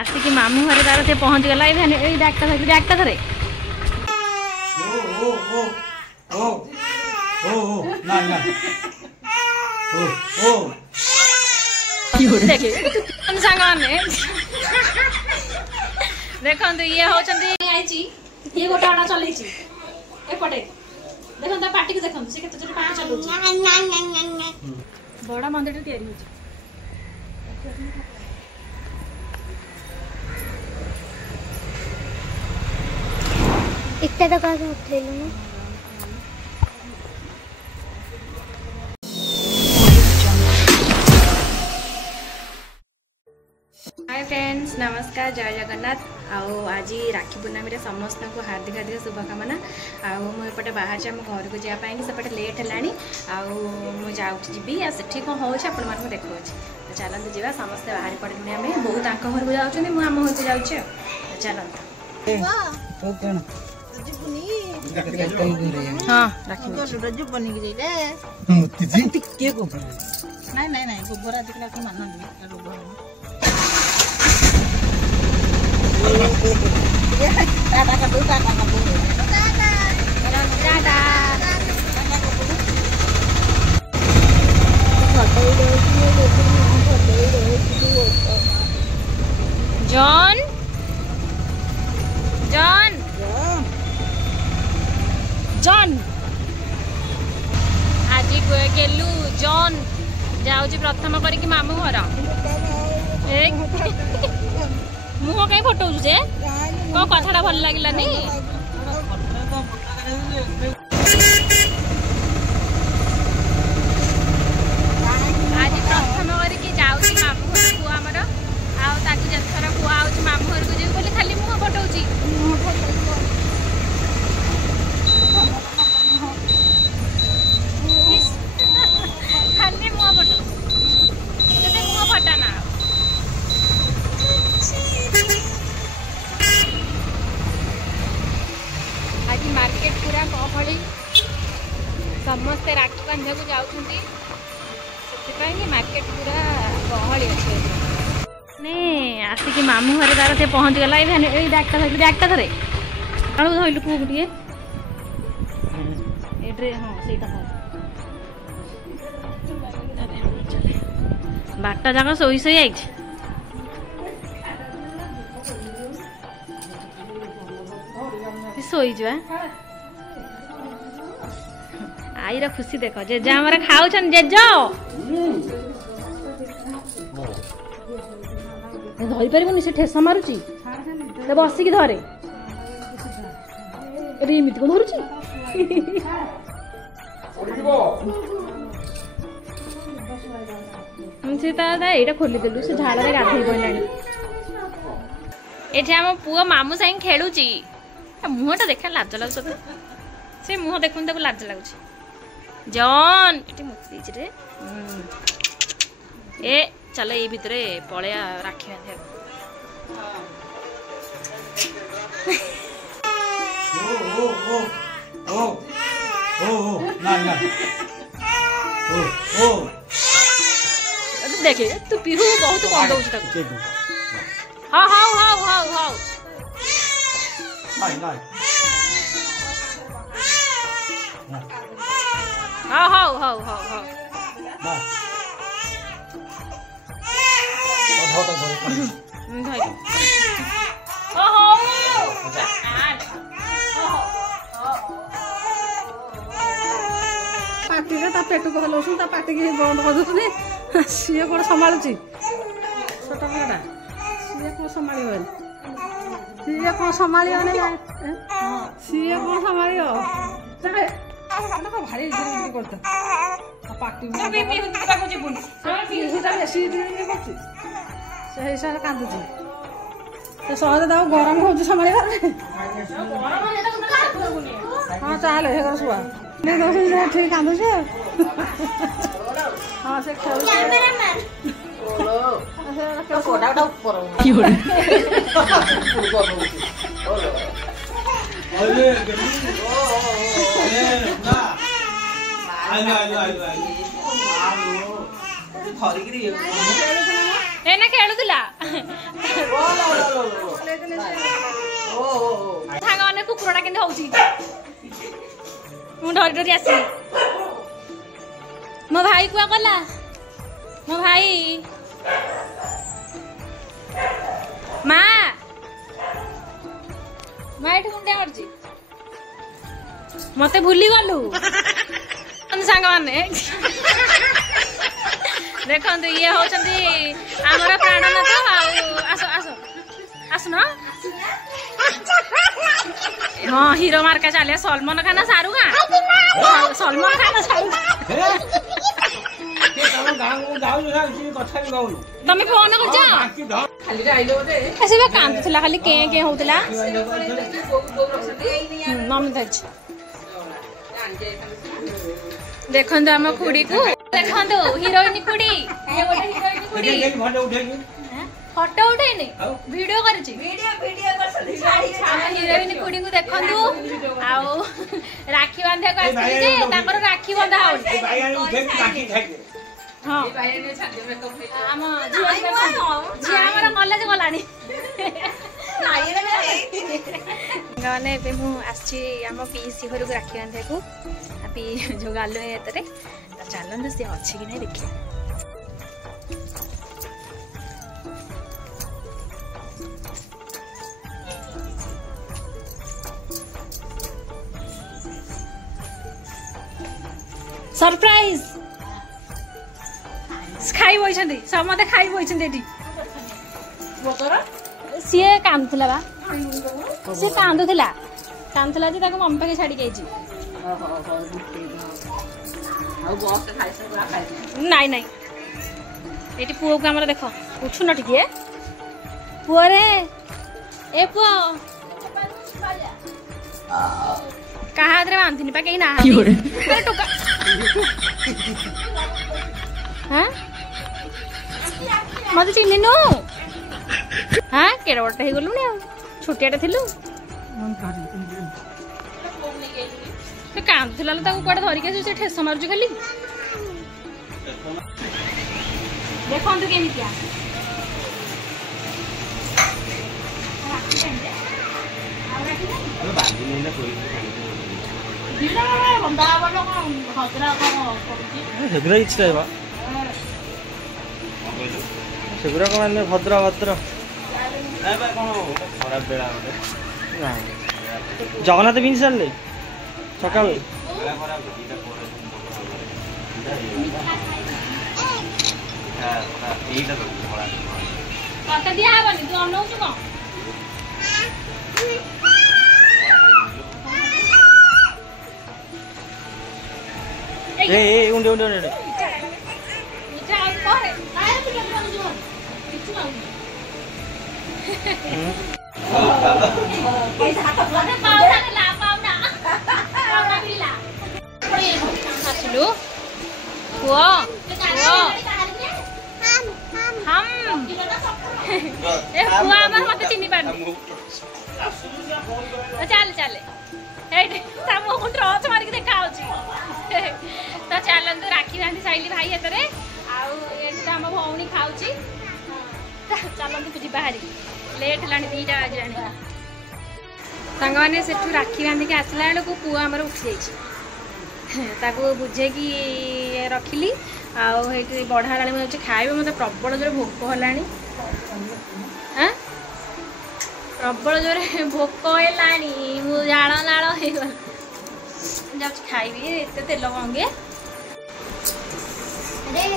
आसिक मामू घर तार से पहुँच गला डाक्टा धरे देखो ये होती गोटे आड़ा चलई एपटे देखो पार्टी को देखो से केते पाड़ चलू बड़ा मंदिर तैयारी हो इतना तो का उठेलु ना हाय फ्रेंड्स नमस्कार जय जगन्नाथ आओ आज राखी पूर्णमी समस्त को हार्दिक हार्दिक शुभकामना आउटे बाहर आम घर को जावाई सेपटे लेट है मुझे आ सेठी कौन हो देखा तो चलते जा समस्ते बाहर पड़े आम बहुत घर को जाऊँ मुझे आम घर को जाऊँ चलते हाँ जॉन जॉन जॉन आज गेलु जॉन जाऊँ प्रथम करी मामू घर मुह कहीं फटो जे कौन कथा भल लगे आज प्रथम करके जाऊँ मामू घर पुआ आमर आथर पुआ हो मामू घर को जी बोले खाली मुह फटाऊँगी खाली मुह फटाऊ मुह फटाना आज मार्केट पूरा गहली समस्ते राखी बांधा को जाऊँगी मार्केट पूरा गहली अच्छे ने आसिक मामू घर तार से पहुँच गला डाक्टा धरे आलू धरलु कू गोटे हाँ बाट जाक शोई शोई आई शोई जा आईर खुशी देख जेजा हमारा खाऊन जेज धरी पारे से ठेसा मारुची बसिक धरे एमती को धरुची ये खोलीदेलु से झाड़ में गाधई पड़ा ये आम पुआ मामू साई खेलुची मुहटा देखा लाज लगुच से मुह देखुन ताको लाज लगुच जॉन ये मुक्ति रे ए चल ये भितर पलया राखी देखे तू पीहू बहुत कम दौर हाँ हाँ हाँ हाँ हाँ हाँ हाँ हाँ हाँ हाँ पार्टी पेट को हलाऊँ पार्टी की बंद कर दूसरी सी कौन संभालुची छोट पिलाटा सी कौन संभाल सी कौन संभाल सी कौन संभाल भारी करता पार्टी से हिसाब से कांदुची तो सहज गरम हो संभाल हाँ चल हे शुआ ठीक कांदुचे हाँ से खेलुला କୁକୁରଟା କେମିତି ହଉଛି ମୁଁ ଡରି ଡରି ଆସିଲି। ମୋ ଭାଇ କୁଆ କଲା ମୋ ଭାଇ ମା ମା ଏଠି ମୁଣ୍ଡିଆ ମାରୁଛି ମତେ ଭୁଲି ଗଲୁ ସାଙ୍ଗମାନେ। ଦେଖନ୍ତୁ ଇଏ ହଉଛନ୍ତି ଆମର ପ୍ରାଣନାଥ। ଆଉ ଆସ ଆସ ଆସୁନ। ହଁ ହିରୋ ମାର୍କା ଚାଲେ ସଲମାନ ଖାନ ଶାହରୁଖ ଖାନ ସଲମାନ ଖାନ ଶାହରୁଖ। ତମେ ଫୋନ କରୁଛ ସେ କାନ୍ଦୁଥିଲା ଖାଲି କେଁ କେଁ ହଉଥିଲା। ଦେଖନ୍ତୁ ଆମ ଖୁଡିକୁ ଦେଖନ୍ତୁ ହିରୋଇନ ଖୁଡି ଫଟୋ ଉଠେଇନି ଭିଡିଓ କରିଛି ହିରୋଇନ ଖୁଡିକୁ ଦେଖନ୍ତୁ। ଆଉ ରାକ୍ଷୀ ବାନ୍ଧିବାକୁ ଆସିଥିଲି ଯେ ତାଙ୍କର ରାକ୍ଷୀ ବନ୍ଧା ହଉନି। ହଁ ଆମ ଝିଅ ଆମର କଲେଜ ଗଲାଣି। ମାନେ ଏବେ ମୁଁ ଆସିଛି ଆମ ପିଇସି ଘରକୁ ରାକ୍ଷୀ ବାନ୍ଧିବାକୁ ଯୋଉ ଗାଲୁ ହାତରେ। ଚାଲନ୍ତୁ ସିଏ ଅଛି କି ନାଇଁ ଦେଖିବା। सरप्राइज खाई बइछन्ती समते खाई बइछन्ती एठी सी कांदुला बा सी कांदुला जे ताको मम्मी पाके छाडी गइछि नाइ नाइ एठी पुओ को हमरा देखो उठु न टिके पुओ रे ए पुओ कहा हाथ रे बांधिनी पा कहीं ना अरे टोका हाँ मत चिन्हनु हाँ केड़ा बड़टा हे गलु ना छोटियाटा थिलु से कांदुला ल ताको कोडा धरि के से ठेस मारुछु खाली देखंतु केमितिया ସେଗୁରା କିଛି ରହିବ ସେଗୁରା କଣ ମାନେ ଭଦ୍ର ଭଦ୍ର ଖରାପ ବେଳା ଜଗନ୍ନାଥ ପିନ୍ଧି ସାରିଲେ ସକାଳୁ उंडे उंडे उंडे आसलु पुआ हम ए पुआ हमर मते चिन्नी पानी चल चल मो ट्रच मारिक देखा तो चलतु राखी बांधी साइली भाई हाथ आम भौणी खाऊँ चलतु जी बाहरी लेट है 2टा बजाणी सांग मैंने से राखी बांधिक आसला बेलू पुआ आमर उठी जाइए बुझे कि रखिली आठी बढ़ा मुझे खाइबे मत प्रबल जोर भोक है प्रबल जोर भोक है झाड़ नाड़ हो खाइबी एत तेल कंगे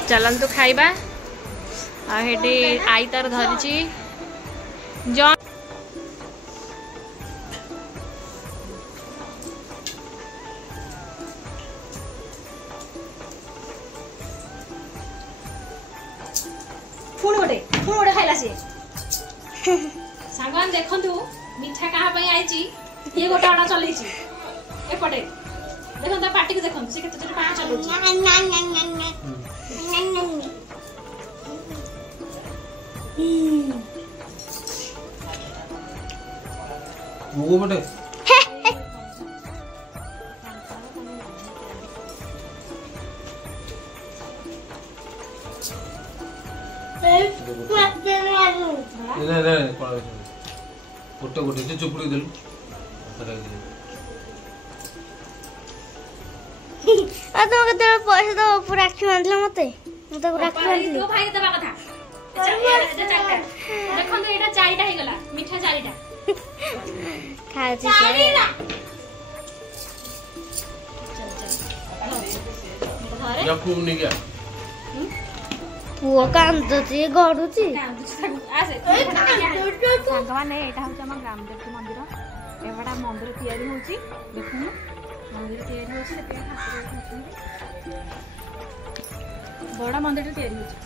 चलतु खाइबा आटे आई तार धरी जन पुणी गोटे खाइला सी सांग देखु मिठा क्या आई ये गोटे अड़ा चल एपटे देखो पार्टी को देखो से केते पा चलू मुगो बटे गोटे गोटे चुपड़ी देलु ଆଉ ତମେ କେତେବେଳେ ପଇସା ଦବ ରାକ୍ଷୀ ବାନ୍ଧିଲେ ମତେ ମୁଁ ତାକୁ ରାକ୍ଷୀ ବାନ୍ଧିଲି ତୋ ଭାଇ ଦେବା କଥା ଦେଖନ୍ତୁ ଏଇଟା 4ଟା ହେଇଗଲା ମିଠା 4ଟା ଖାଉଛି ପୁଅ କାନ୍ଦୁଛି ଗଡୁଛି ସାଙ୍ଗମାନେ ଏଇଟା ହଉଛି ଆମ ଗ୍ରାମଦେବୀ ମନ୍ଦିର ଏଗୁଡ଼ା ମନ୍ଦିର ତିଆରି ହଉଛି ଦେଖୁନ ମନ୍ଦିର ତିଆରି ହଉଛି ସେଥିପାଇଁ ଠାକୁର ଅଛନ୍ତି ବଡ଼ ମନ୍ଦିରଟା ତିଆରି ହଉଛି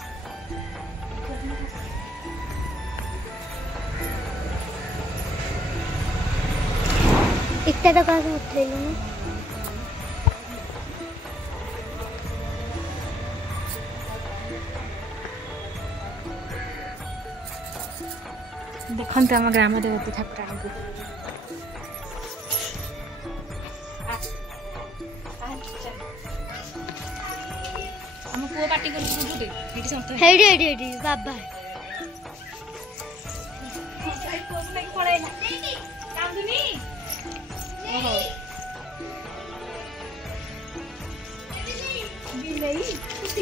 इतना तो कहाँ से उठेलू ना देखते आम ग्राम देवती ठाकुराणी को आम पुओ पार्टी कर बाबा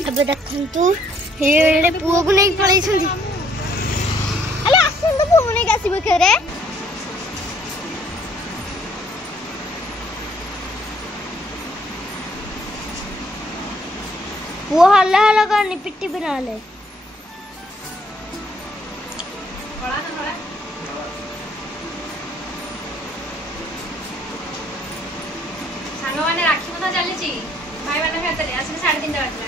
अब देखु ये पुओ को नहीं पड़े आसन तो पुओ नहीं आसब खेरे पुओ हल्ला हल्ला करनी पिट्टी भी ना ले सांग मैंने राखी बंधा चली भाई मैंने खेलते आसिक 3:30 बाजला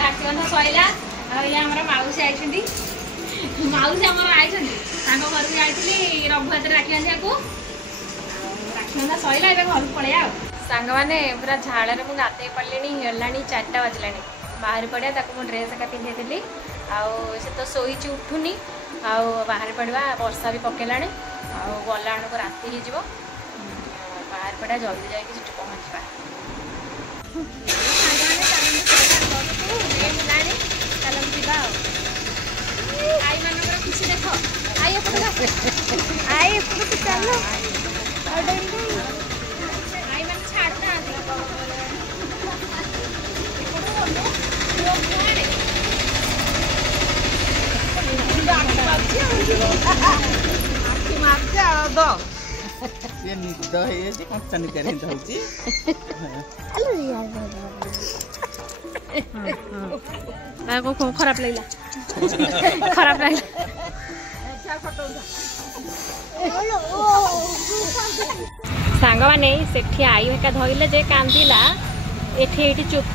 राखी बंधा सैला माउसी आई माउसी आम आई घर को आई रघुहात राखी बांधा को राखी बंधा सैला घर को पलैया सांग मैंने पूरा झाड़ में मुझे गाधे पड़े है 4टा बाजला बाहर पड़ा मुझे ड्रेस एका पिंधे से तो शोई उठुनी बाहर पड़ा वर्षा भी पकेला गला को राति हो बाहर पड़ा जल्दी जाकि पहुँचवा आई मान खुशी देख आई आई चलो आई मान छाड़ खराब लगला खराब लगला सांग मैंने सेठी आई हेका धरले जे कांदिला एठी चुप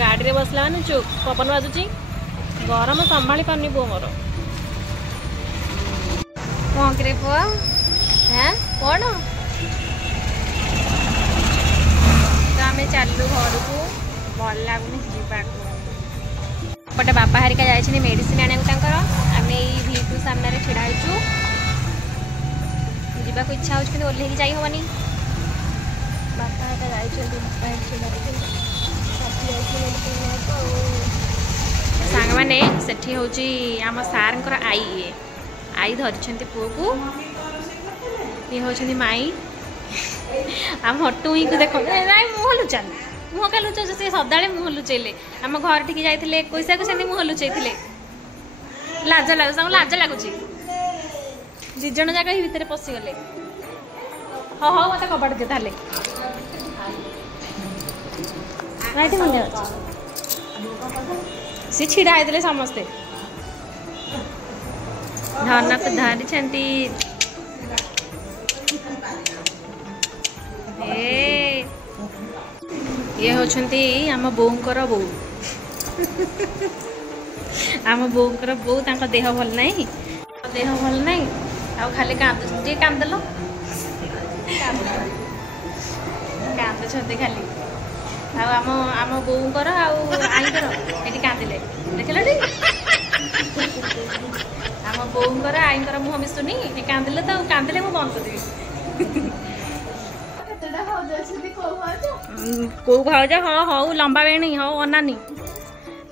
गाड़ी रे बसला माने चुप पवन बाजुची गरम संभाली पानी बो मोर कौन करे पुआ हैं कौन तो आम चलू घर को भल लगुनि जापटे बापा हारिका जाइए मेडिसिन आने आम भीटू सामने ढड़ा होचु जावाक इच्छा हो ओल्हे जाई हेनी बापा सांग मैंने सेठी हूँ आम सार आई आई धरी पुओ को ये हूँ माई आम टुई को देख ना मुह लुचा मुह का लुच से सदा मुह लुचेले आम घर ठीक जाते 21 को से मुह लुचे लाज लाज लगुच दिजन जाक भितर पशिगले हाँ हाँ मत कबाड़ दे ताले सी छिड़ा होते समस्ते धन को धरी ये होछंती आम बोऊंकर बो आम बोऊंकर बो तांको देह भल नहीं देह भल नहीं आ खाली कांदे कांदल कांदुछंती खाली ଆଉ ଆମ ବୋଉଙ୍କର ଆଉ ଆଈଙ୍କର ଏଠି କାନ୍ଦିଲେ ଦେଖିଲ ଟି ଆମ ବୋଉଙ୍କର ଆଈଙ୍କର ମୁହଁ ମିଶୁନି କାନ୍ଦିଲେ ତ କାନ୍ଦିଲେ ମୁଁ ବନ୍ଦ କରିଦେବି କୋଉ ଭାଉଜ ହଁ ହଉ ଲମ୍ବା ବେଣୀ ହଉ ଅନାନି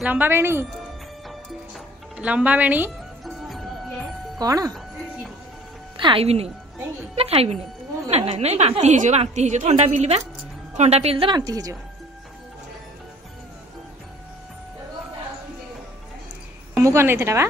ଲମ୍ବା ବେଣୀ କଣ ଖାଇବିନି ନା ଖାଇବିନି ନା ନାଇଁ ନାଇଁ ବାନ୍ତି ହେଇଯିବ ଥଣ୍ଡା ପିଇଲି ବା ଥଣ୍ଡା ପିଇଲେ ତ ବାନ୍ତି ହେଇଯିବ ମୁଁ କଣ ନେଇଥିଲା ବା